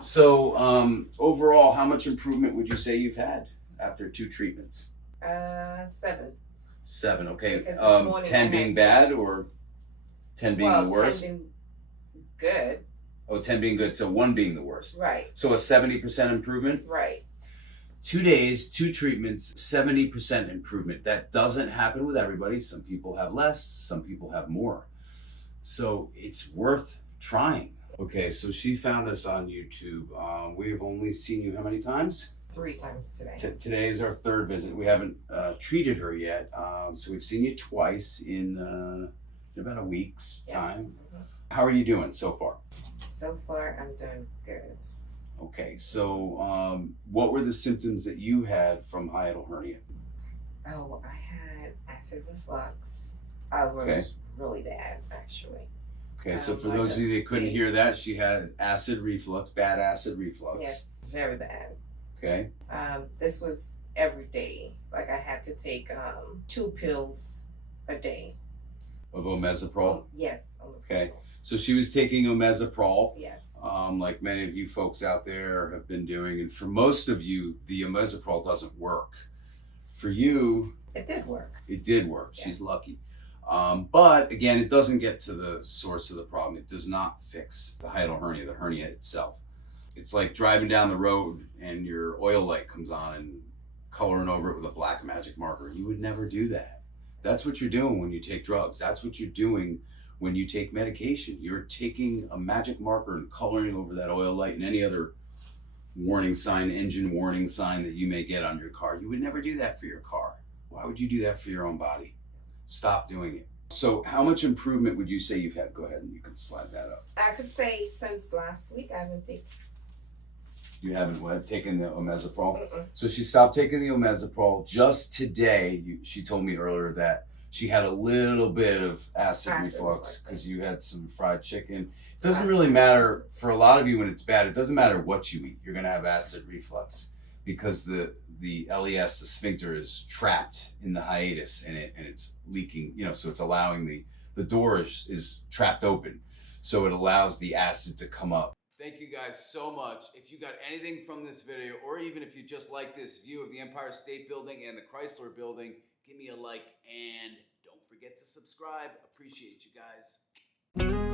So overall, how much improvement would you say you've had after 2 treatments? 7. 7, okay. Because this morning 10 being bad or 10 being the worst? 10 being good. Oh, 10 being good, so 1 being the worst. Right. So a 70% improvement? Right. 2 days, 2 treatments, 70% improvement. That doesn't happen with everybody. Some people have less, some people have more. So it's worth trying. Okay, so she found us on YouTube. We have only seen you how many times? 3 times today. Today is our 3rd visit. We haven't treated her yet. So we've seen you twice in about a week's time. Mm-hmm. How are you doing so far? So far, I'm doing good. Okay, so what were the symptoms that you had from hiatal hernia? Oh, I had acid reflux. I was really bad, actually. Okay, so for those of you that couldn't hear that, she had acid reflux, bad acid reflux. Yes, very bad. Okay. This was every day. Like I had to take 2 pills a day. Of omeprazole? Yes, omeprazole. Okay, so she was taking omeprazole. Yes. Like many of you folks out there have been doing, and for most of you, the omeprazole doesn't work. For you, it did work. It did work. Yeah. She's lucky. But again, it doesn't get to the source of the problem. It does not fix the hiatal hernia, the hernia itself. It's like driving down the road and your oil light comes on and coloring over it with a black magic marker. You would never do that. That's what you're doing when you take drugs. That's what you're doing when you take medication. You're taking a magic marker and coloring over that oil light and any other warning sign, engine warning sign that you may get on your car. You would never do that for your car. Why would you do that for your own body? Stop doing it. So how much improvement would you say you've had? Go ahead and you can slide that up. I could say since last week, I haven't taken. You haven't taken the omeprazole? So she stopped taking the omeprazole just today. She told me earlier that she had a little bit of acid reflux because you had some fried chicken. It doesn't really matter for a lot of you when it's bad. It doesn't matter what you eat. You're going to have acid reflux because the LES, the sphincter, is trapped in the hiatus and it's leaking, so it's allowing the door is trapped open. So it allows the acid to come up. Thank you guys so much. If you got anything from this video, or even if you just like this view of the Empire State Building and the Chrysler Building, give me a like and don't forget to subscribe. Appreciate you guys.